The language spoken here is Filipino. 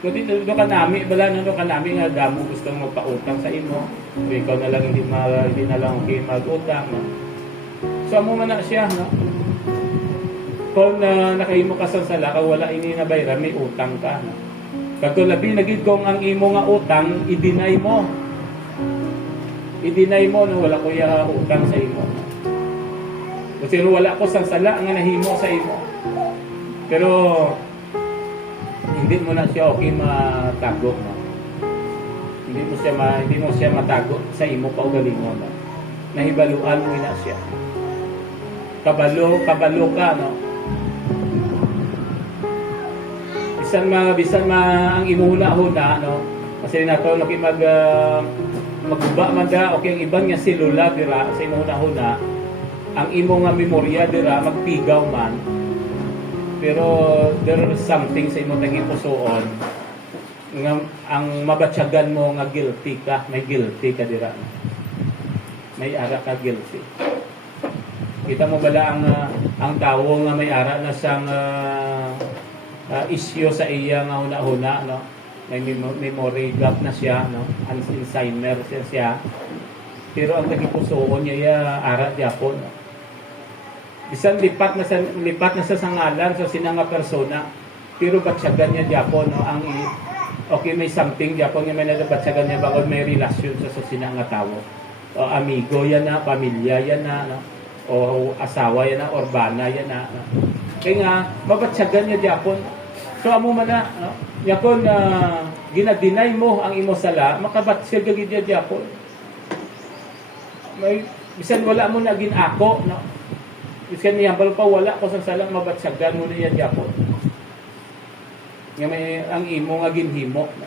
Kundi do ka nami, bala na do ka nami nga damo gusto magpautang sa imo. O ikaw na lang hindi na lang okay magutang, no? So amo man na siya, no? Kung nakahimo ka sa sala, wala ini na bayra, may utang ka, no? Pagko labi nagid kong ang imo nga utang, i-deny mo. I-deny mo no wala ko ya utang sa imo. Kasi wala ko sang sala nga nahimo sa imo. Pero hindi mo na siya okay matago, no? Hindi mo siya matago sa imo kaugalingon, no? Nahibaluan mo na siya. Kabalo ka, no? Bisan ang imuhuna-huna, no? Kasi nato laki magguba man da okay ang iban nga selula dira sa imuhuna-huna, ang imo nga memorya dira magpigaw man. Pero there is something sa imo tagi pusoon nga ang mabatyagan mo nga guilty ka, may guilty ka dira. May ara ka guilty. Kita mo bala ang tawo nga may ara na sang issue sa iya nga una-una, no? May memory gap na siya, no? Alzheimer siya. Pero ang nagipusoon niya ara gyapon. Bisan lipat na sa sangalan sa sinanga persona, pero batyagan niya gyapon, no? Okay, may something gyapon nga may nadabatyagan niya bakod may relasyon sa sinanga tawo. O amigo yan na, pamilya yan na, no? O asawa yan na, urbana yan na, no? Kaya nga mabatyagan niya gyapon. So amo man na, no? Yapon ginadinay mo ang imo sala, makabatsig gid niya gyapon. May bisan wala mo na ginako, no? Bisan niya pa wala ko sa sala, mabatsagan mo niya gyapon. Nga may ang imo nga ginhimo, no?